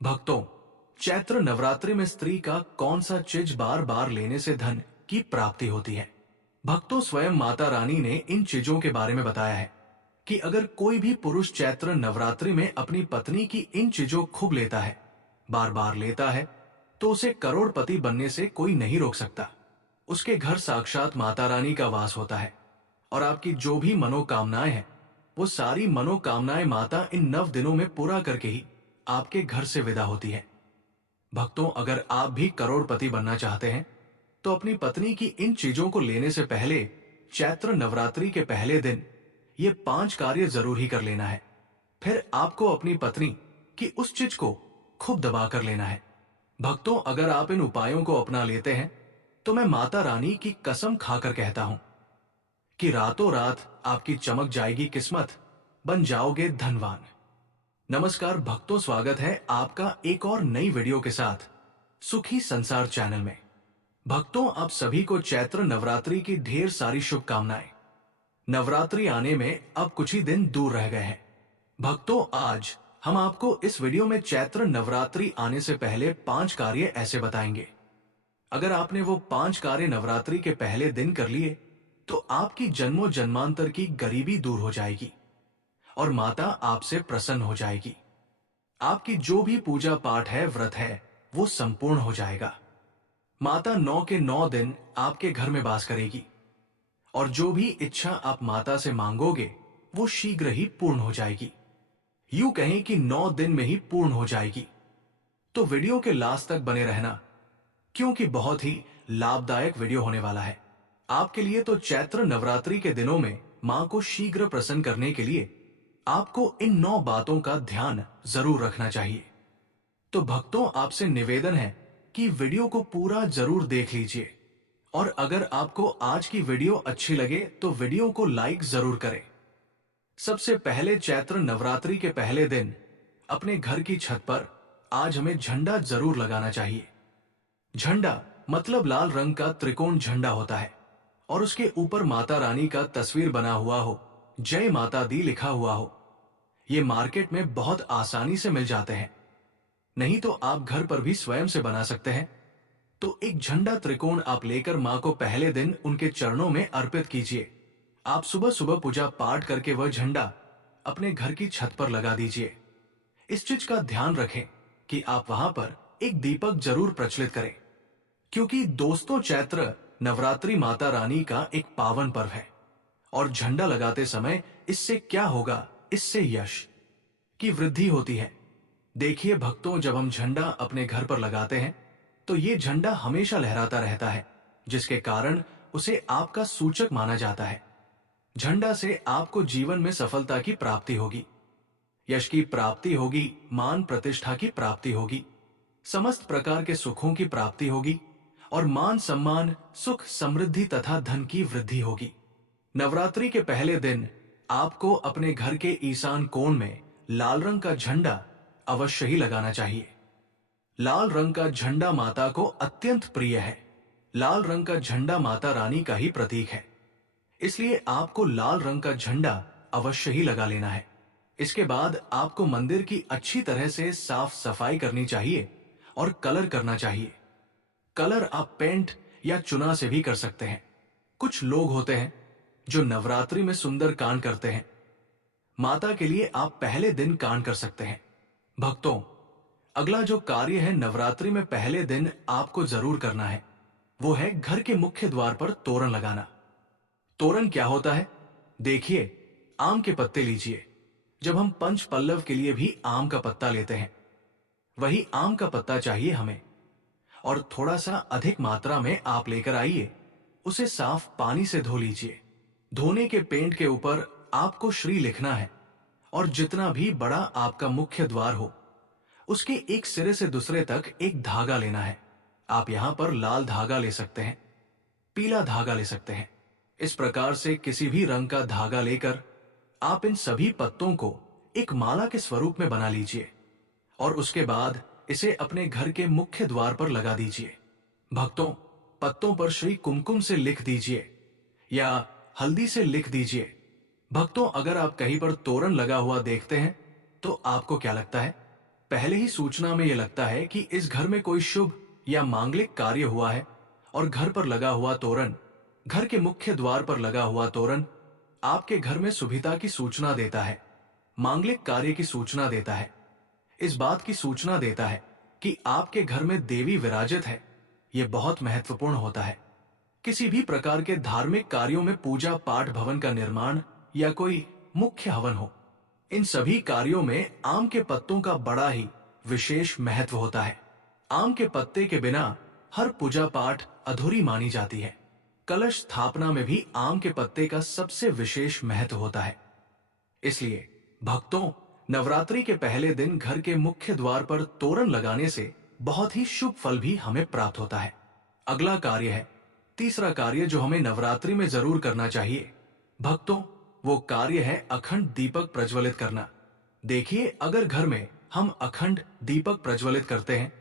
भक्तों, चैत्र नवरात्रि में स्त्री का कौन सा चीज बार बार लेने से धन की प्राप्ति होती है? भक्तों, स्वयं माता रानी ने इन चीजों के बारे में बताया है कि अगर कोई भी पुरुष चैत्र नवरात्रि में अपनी पत्नी की इन चीजों खूब लेता है, बार बार लेता है, तो उसे करोड़पति बनने से कोई नहीं रोक सकता। उसके घर साक्षात माता रानी का वास होता है और आपकी जो भी मनोकामनाएं हैं, वो सारी मनोकामनाएं माता इन 9 दिनों में पूरा करके ही आपके घर से विदा होती है। भक्तों, अगर आप भी करोड़पति बनना चाहते हैं तो अपनी पत्नी की इन चीजों को लेने से पहले चैत्र नवरात्रि के पहले दिन ये 5 कार्य जरूर ही कर लेना है। फिर आपको अपनी पत्नी की उस चीज को खूब दबा कर लेना है। भक्तों, अगर आप इन उपायों को अपना लेते हैं तो मैं माता रानी की कसम खाकर कहता हूं कि रातों रात आपकी चमक जाएगी किस्मत, बन जाओगे धनवान। नमस्कार भक्तों, स्वागत है आपका एक और नई वीडियो के साथ सुखी संसार चैनल में। भक्तों, आप सभी को चैत्र नवरात्रि की ढेर सारी शुभकामनाएं। नवरात्रि आने में अब कुछ ही दिन दूर रह गए हैं। भक्तों, आज हम आपको इस वीडियो में चैत्र नवरात्रि आने से पहले 5 कार्य ऐसे बताएंगे। अगर आपने वो 5 कार्य नवरात्रि के पहले दिन कर लिए तो आपकी जन्मों जन्मांतर की गरीबी दूर हो जाएगी और माता आपसे प्रसन्न हो जाएगी। आपकी जो भी पूजा पाठ है, व्रत है, वो संपूर्ण हो जाएगा। माता 9 के 9 दिन आपके घर में वास करेगी और जो भी इच्छा आप माता से मांगोगे वो शीघ्र ही पूर्ण हो जाएगी। यूं कहें कि 9 दिन में ही पूर्ण हो जाएगी। तो वीडियो के लास्ट तक बने रहना, क्योंकि बहुत ही लाभदायक वीडियो होने वाला है आपके लिए। तो चैत्र नवरात्रि के दिनों में मां को शीघ्र प्रसन्न करने के लिए आपको इन 9 बातों का ध्यान जरूर रखना चाहिए। तो भक्तों, आपसे निवेदन है कि वीडियो को पूरा जरूर देख लीजिए और अगर आपको आज की वीडियो अच्छी लगे तो वीडियो को लाइक जरूर करें। सबसे पहले, चैत्र नवरात्रि के पहले दिन अपने घर की छत पर आज हमें झंडा जरूर लगाना चाहिए। झंडा मतलब लाल रंग का त्रिकोण झंडा होता है और उसके ऊपर माता रानी का तस्वीर बना हुआ हो, जय माता दी लिखा हुआ हो। ये मार्केट में बहुत आसानी से मिल जाते हैं, नहीं तो आप घर पर भी स्वयं से बना सकते हैं। तो एक झंडा त्रिकोण आप लेकर मां को पहले दिन उनके चरणों में अर्पित कीजिए। आप सुबह सुबह पूजा पाठ करके वह झंडा अपने घर की छत पर लगा दीजिए। इस चीज का ध्यान रखें कि आप वहां पर एक दीपक जरूर प्रज्वलित करें, क्योंकि दोस्तों, चैत्र नवरात्रि माता रानी का एक पावन पर्व है और झंडा लगाते समय इससे क्या होगा, इससे यश की वृद्धि होती है। देखिए भक्तों, जब हम झंडा अपने घर पर लगाते हैं तो ये झंडा हमेशा लहराता रहता है, जिसके कारण उसे आपका सूचक माना जाता है। झंडा से आपको जीवन में सफलता की प्राप्ति होगी, यश की प्राप्ति होगी, मान प्रतिष्ठा की प्राप्ति होगी, समस्त प्रकार के सुखों की प्राप्ति होगी और मान सम्मान, सुख, समृद्धि तथा धन की वृद्धि होगी। नवरात्रि के पहले दिन आपको अपने घर के ईशान कोण में लाल रंग का झंडा अवश्य ही लगाना चाहिए। लाल रंग का झंडा माता को अत्यंत प्रिय है। लाल रंग का झंडा माता रानी का ही प्रतीक है, इसलिए आपको लाल रंग का झंडा अवश्य ही लगा लेना है। इसके बाद आपको मंदिर की अच्छी तरह से साफ सफाई करनी चाहिए और कलर करना चाहिए। कलर आप पेंट या चुना से भी कर सकते हैं। कुछ लोग होते हैं जो नवरात्रि में सुंदर कान करते हैं, माता के लिए आप पहले दिन कान कर सकते हैं। भक्तों, अगला जो कार्य है नवरात्रि में पहले दिन आपको जरूर करना है, वो है घर के मुख्य द्वार पर तोरण लगाना। तोरण क्या होता है? देखिए, आम के पत्ते लीजिए। जब हम पंच पल्लव के लिए भी आम का पत्ता लेते हैं, वही आम का पत्ता चाहिए हमें और थोड़ा सा अधिक मात्रा में आप लेकर आइए। उसे साफ पानी से धो लीजिए। धोने के पेंट के ऊपर आपको श्री लिखना है और जितना भी बड़ा आपका मुख्य द्वार हो, उसके एक सिरे से दूसरे तक एक धागा लेना है। आप यहां पर लाल धागा ले सकते हैं, पीला धागा ले सकते हैं। इस प्रकार से किसी भी रंग का धागा लेकर आप इन सभी पत्तों को एक माला के स्वरूप में बना लीजिए और उसके बाद इसे अपने घर के मुख्य द्वार पर लगा दीजिए। भक्तों, पत्तों पर श्री कुमकुम से लिख दीजिए या हल्दी से लिख दीजिए। भक्तों, अगर आप कहीं पर तोरण लगा हुआ देखते हैं तो आपको क्या लगता है? पहले ही सूचना में यह लगता है कि इस घर में कोई शुभ या मांगलिक कार्य हुआ है, और घर पर लगा हुआ तोरण, घर के मुख्य द्वार पर लगा हुआ तोरण आपके घर में शुभता की सूचना देता है, मांगलिक कार्य की सूचना देता है, इस बात की सूचना देता है कि आपके घर में देवी विराजित है। यह बहुत महत्वपूर्ण होता है। किसी भी प्रकार के धार्मिक कार्यों में पूजा पाठ भवन का निर्माण या कोई मुख्य हवन हो, इन सभी कार्यों में आम के पत्तों का बड़ा ही विशेष महत्व होता है। आम के पत्ते के बिना हर पूजा पाठ अधूरी मानी जाती है। कलश स्थापना में भी आम के पत्ते का सबसे विशेष महत्व होता है। इसलिए भक्तों, नवरात्रि के पहले दिन घर के मुख्य द्वार पर तोरण लगाने से बहुत ही शुभ फल भी हमें प्राप्त होता है। अगला कार्य है, तीसरा कार्य जो हमें नवरात्रि में जरूर करना चाहिए भक्तों, वो कार्य है अखंड दीपक प्रज्वलित करना। देखिए, अगर घर में हम अखंड दीपक प्रज्वलित करते हैं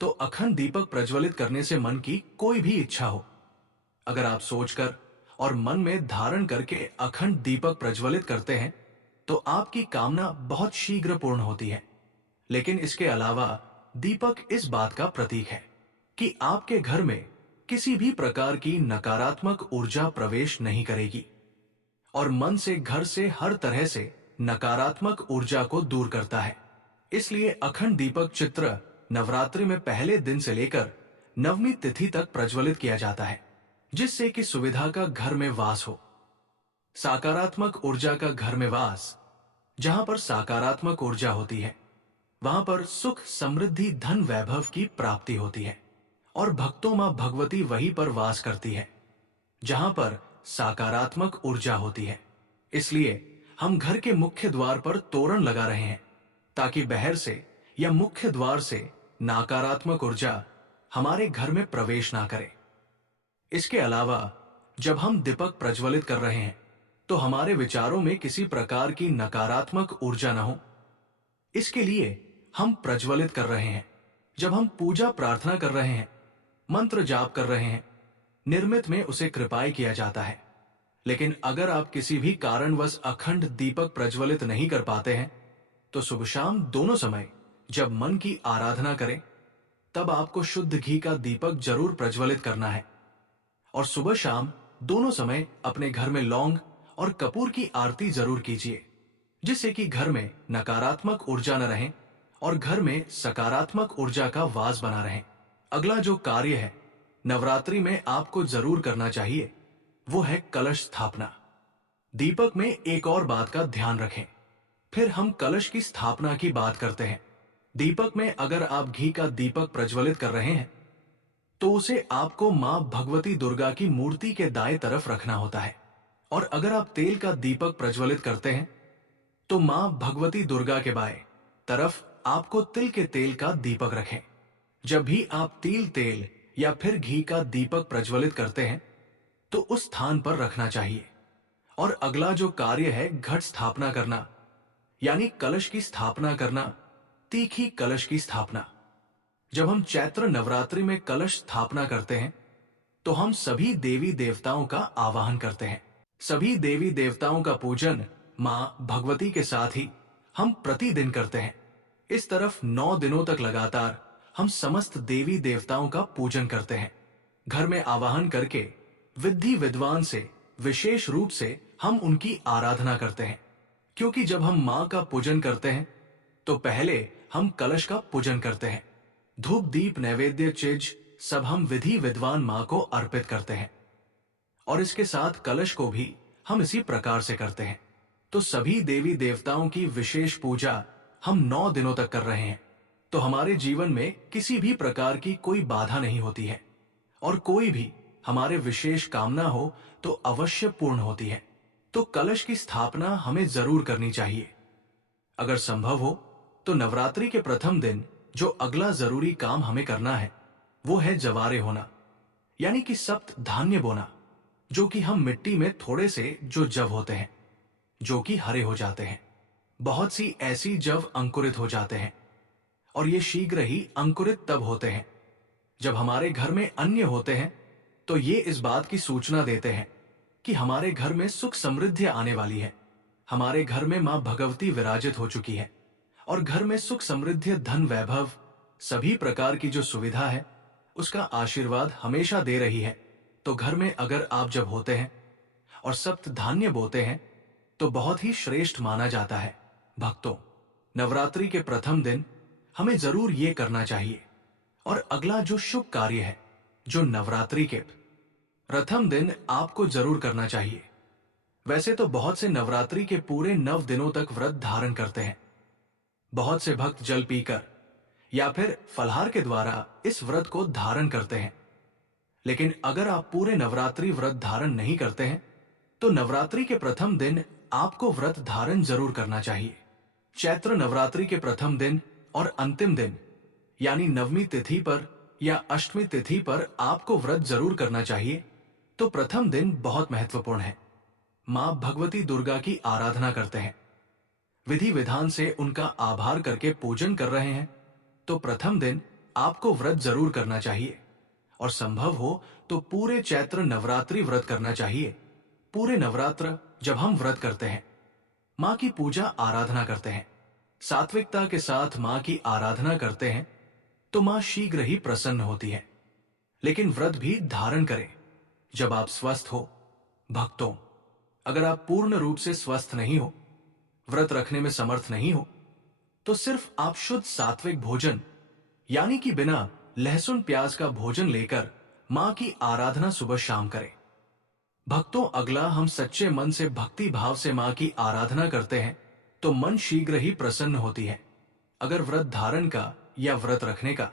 तो अखंड दीपक प्रज्वलित करने से मन की कोई भी इच्छा हो, अगर आप सोचकर और मन में धारण करके अखंड दीपक प्रज्वलित करते हैं तो आपकी कामना बहुत शीघ्र पूर्ण होती है। लेकिन इसके अलावा दीपक इस बात का प्रतीक है कि आपके घर में किसी भी प्रकार की नकारात्मक ऊर्जा प्रवेश नहीं करेगी और मन से घर से हर तरह से नकारात्मक ऊर्जा को दूर करता है। इसलिए अखंड दीपक चित्र नवरात्रि में पहले दिन से लेकर नवमी तिथि तक प्रज्वलित किया जाता है, जिससे कि सुविधा का घर में वास हो, सकारात्मक ऊर्जा का घर में वास। जहां पर सकारात्मक ऊर्जा होती है वहां पर सुख समृद्धि धन वैभव की प्राप्ति होती है और भक्तों मां भगवती वहीं पर वास करती है जहां पर सकारात्मक ऊर्जा होती है। इसलिए हम घर के मुख्य द्वार पर तोरण लगा रहे हैं ताकि बाहर से या मुख्य द्वार से नकारात्मक ऊर्जा हमारे घर में प्रवेश ना करे। इसके अलावा जब हम दीपक प्रज्वलित कर रहे हैं तो हमारे विचारों में किसी प्रकार की नकारात्मक ऊर्जा न हो, इसके लिए हम प्रज्वलित कर रहे हैं। जब हम पूजा प्रार्थना कर रहे हैं, मंत्र जाप कर रहे हैं, निर्मित में उसे कृपाई किया जाता है। लेकिन अगर आप किसी भी कारणवश अखंड दीपक प्रज्वलित नहीं कर पाते हैं तो सुबह शाम दोनों समय जब मन की आराधना करें तब आपको शुद्ध घी का दीपक जरूर प्रज्वलित करना है और सुबह शाम दोनों समय अपने घर में लौंग और कपूर की आरती जरूर कीजिए, जिससे कि घर में नकारात्मक ऊर्जा न रहे और घर में सकारात्मक ऊर्जा का वास बना रहे। अगला जो कार्य है नवरात्रि में आपको जरूर करना चाहिए वो है कलश स्थापना। दीपक में एक और बात का ध्यान रखें, फिर हम कलश की स्थापना की बात करते हैं। दीपक में अगर आप घी का दीपक प्रज्वलित कर रहे हैं तो उसे आपको मां भगवती दुर्गा की मूर्ति के दाएं तरफ रखना होता है और अगर आप तेल का दीपक प्रज्वलित करते हैं तो मां भगवती दुर्गा के बाएं तरफ आपको तिल के तेल का दीपक रखें। जब भी आप तिल तेल या फिर घी का दीपक प्रज्वलित करते हैं तो उस स्थान पर रखना चाहिए। और अगला जो कार्य है घट स्थापना करना, यानी कलश की स्थापना करना, तीखी कलश की स्थापना। जब हम चैत्र नवरात्रि में कलश स्थापना करते हैं तो हम सभी देवी देवताओं का आवाहन करते हैं। सभी देवी देवताओं का पूजन मां भगवती के साथ ही हम प्रतिदिन करते हैं। इस तरफ 9 दिनों तक लगातार हम समस्त देवी देवताओं का पूजन करते हैं। घर में आवाहन करके विधि विद्वान से विशेष रूप से हम उनकी आराधना करते हैं, क्योंकि जब हम मां का पूजन करते हैं तो पहले हम कलश का पूजन करते हैं। धूप दीप नैवेद्य चिज सब हम विधि विद्वान मां को अर्पित करते हैं और इसके साथ कलश को भी हम इसी प्रकार से करते हैं। तो सभी देवी देवताओं की विशेष पूजा हम 9 दिनों तक कर रहे हैं तो हमारे जीवन में किसी भी प्रकार की कोई बाधा नहीं होती है और कोई भी हमारे विशेष कामना हो तो अवश्य पूर्ण होती है। तो कलश की स्थापना हमें जरूर करनी चाहिए। अगर संभव हो तो नवरात्रि के प्रथम दिन जो अगला जरूरी काम हमें करना है वो है जवारे होना, यानी कि सप्त धान्य बोना, जो कि हम मिट्टी में थोड़े से जो जव होते हैं जो कि हरे हो जाते हैं। बहुत सी ऐसी जव अंकुरित हो जाते हैं और ये शीघ्र ही अंकुरित तब होते हैं जब हमारे घर में अन्य होते हैं, तो ये इस बात की सूचना देते हैं कि हमारे घर में सुख समृद्धि आने वाली है, हमारे घर में मां भगवती विराजित हो चुकी है और घर में सुख समृद्धि धन वैभव सभी प्रकार की जो सुविधा है उसका आशीर्वाद हमेशा दे रही है। तो घर में अगर आप जब होते हैं और सप्त धान्य बोते हैं तो बहुत ही श्रेष्ठ माना जाता है। भक्तों, नवरात्रि के प्रथम दिन हमें जरूर ये करना चाहिए। और अगला जो शुभ कार्य है जो नवरात्रि के प्रथम दिन आपको जरूर करना चाहिए। वैसे तो बहुत से नवरात्रि के पूरे 9 दिनों तक व्रत धारण करते हैं। बहुत से भक्त जल पीकर या फिर फलाहार के द्वारा इस व्रत को धारण करते हैं। लेकिन अगर आप पूरे नवरात्रि व्रत धारण नहीं करते हैं तो नवरात्रि के प्रथम दिन आपको व्रत धारण जरूर करना चाहिए। चैत्र नवरात्रि के प्रथम दिन और अंतिम दिन यानी नवमी तिथि पर या अष्टमी तिथि पर आपको व्रत जरूर करना चाहिए। तो प्रथम दिन बहुत महत्वपूर्ण है। मां भगवती दुर्गा की आराधना करते हैं, विधि विधान से उनका आभार करके पूजन कर रहे हैं। तो प्रथम दिन आपको व्रत जरूर करना चाहिए और संभव हो तो पूरे चैत्र नवरात्रि व्रत करना चाहिए। पूरे नवरात्र जब हम व्रत करते हैं, मां की पूजा आराधना करते हैं, सात्विकता के साथ मां की आराधना करते हैं तो मां शीघ्र ही प्रसन्न होती है। लेकिन व्रत भी धारण करें जब आप स्वस्थ हो। भक्तों, अगर आप पूर्ण रूप से स्वस्थ नहीं हो, व्रत रखने में समर्थ नहीं हो, तो सिर्फ आप शुद्ध सात्विक भोजन यानी कि बिना लहसुन प्याज का भोजन लेकर मां की आराधना सुबह शाम करें। भक्तों, अगला हम सच्चे मन से भक्ति भाव से मां की आराधना करते हैं तो मन शीघ्र ही प्रसन्न होती है। अगर व्रत धारण का या व्रत रखने का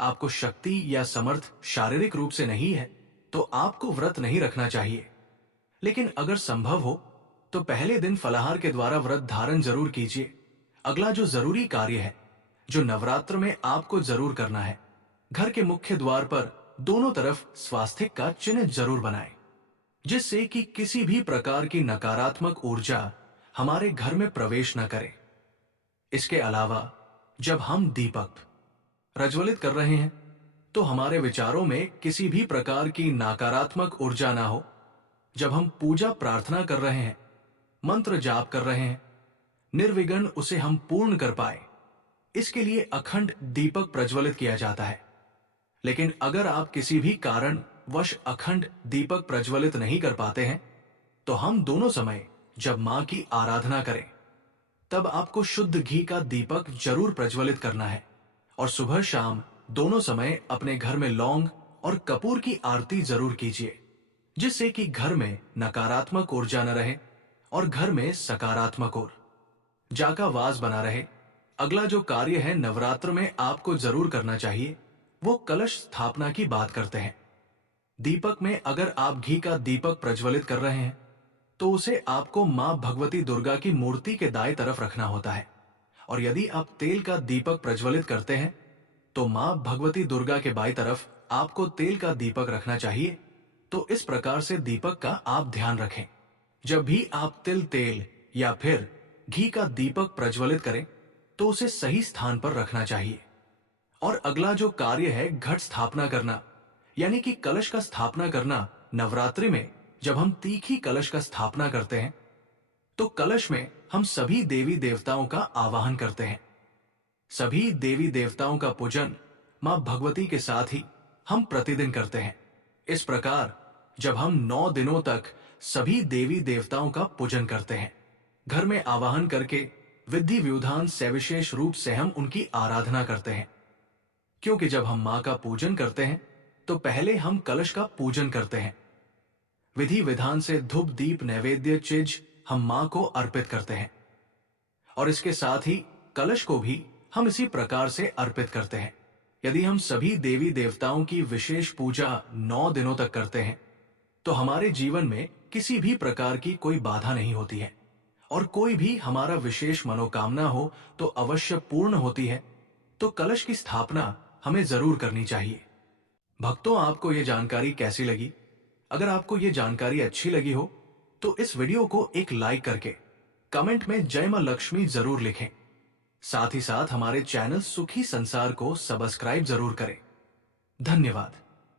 आपको शक्ति या समर्थ शारीरिक रूप से नहीं है तो आपको व्रत नहीं रखना चाहिए। लेकिन अगर संभव हो तो पहले दिन फलाहार के द्वारा व्रत धारण जरूर कीजिए। अगला जो जरूरी कार्य है जो नवरात्र में आपको जरूर करना है, घर के मुख्य द्वार पर दोनों तरफ स्वास्तिक का चिन्ह जरूर बनाएं, जिससे कि किसी भी प्रकार की नकारात्मक ऊर्जा हमारे घर में प्रवेश न करे। इसके अलावा जब हम दीपक प्रज्वलित कर रहे हैं तो हमारे विचारों में किसी भी प्रकार की नकारात्मक ऊर्जा ना हो। जब हम पूजा प्रार्थना कर रहे हैं, मंत्र जाप कर रहे हैं, निर्विघ्न उसे हम पूर्ण कर पाए, इसके लिए अखंड दीपक प्रज्वलित किया जाता है। लेकिन अगर आप किसी भी कारण वश अखंड दीपक प्रज्वलित नहीं कर पाते हैं तो हम दोनों समय जब मां की आराधना करें तब आपको शुद्ध घी का दीपक जरूर प्रज्वलित करना है। और सुबह शाम दोनों समय अपने घर में लौंग और कपूर की आरती जरूर कीजिए, जिससे कि घर में नकारात्मक ऊर्जा न रहे और घर में सकारात्मक ऊर्जा का वास बना रहे। अगला जो कार्य है नवरात्र में आपको जरूर करना चाहिए वो कलश स्थापना की बात करते हैं। दीपक में अगर आप घी का दीपक प्रज्वलित कर रहे हैं तो उसे आपको मां भगवती दुर्गा की मूर्ति के दाएं तरफ रखना होता है। और यदि आप तेल का दीपक प्रज्वलित करते हैं तो मां भगवती दुर्गा के बाईं तरफ आपको तेल का दीपक रखना चाहिए। तो इस प्रकार से दीपक का आप ध्यान रखें। जब भी आप तिल तेल या फिर घी का दीपक प्रज्वलित करें तो उसे सही स्थान पर रखना चाहिए। और अगला जो कार्य है घट स्थापना करना यानी कि कलश का स्थापना करना। नवरात्रि में जब हम तीखी कलश का स्थापना करते हैं तो कलश में हम सभी देवी देवताओं का आवाहन करते हैं। सभी देवी देवताओं का पूजन मां भगवती के साथ ही हम प्रतिदिन करते हैं। इस प्रकार जब हम 9 दिनों तक सभी देवी देवताओं का पूजन करते हैं, घर में आवाहन करके विधि विधान से विशेष रूप से हम उनकी आराधना करते हैं। क्योंकि जब हम मां का पूजन करते हैं तो पहले हम कलश का पूजन करते हैं। विधि विधान से धूप दीप नैवेद्य चीज हम मां को अर्पित करते हैं और इसके साथ ही कलश को भी हम इसी प्रकार से अर्पित करते हैं। यदि हम सभी देवी देवताओं की विशेष पूजा 9 दिनों तक करते हैं तो हमारे जीवन में किसी भी प्रकार की कोई बाधा नहीं होती है और कोई भी हमारा विशेष मनोकामना हो तो अवश्य पूर्ण होती है। तो कलश की स्थापना हमें जरूर करनी चाहिए। भक्तों, आपको यह जानकारी कैसी लगी? अगर आपको यह जानकारी अच्छी लगी हो तो इस वीडियो को एक लाइक करके कमेंट में जय मां लक्ष्मी जरूर लिखें। साथ ही साथ हमारे चैनल सुखी संसार को सब्सक्राइब जरूर करें। धन्यवाद।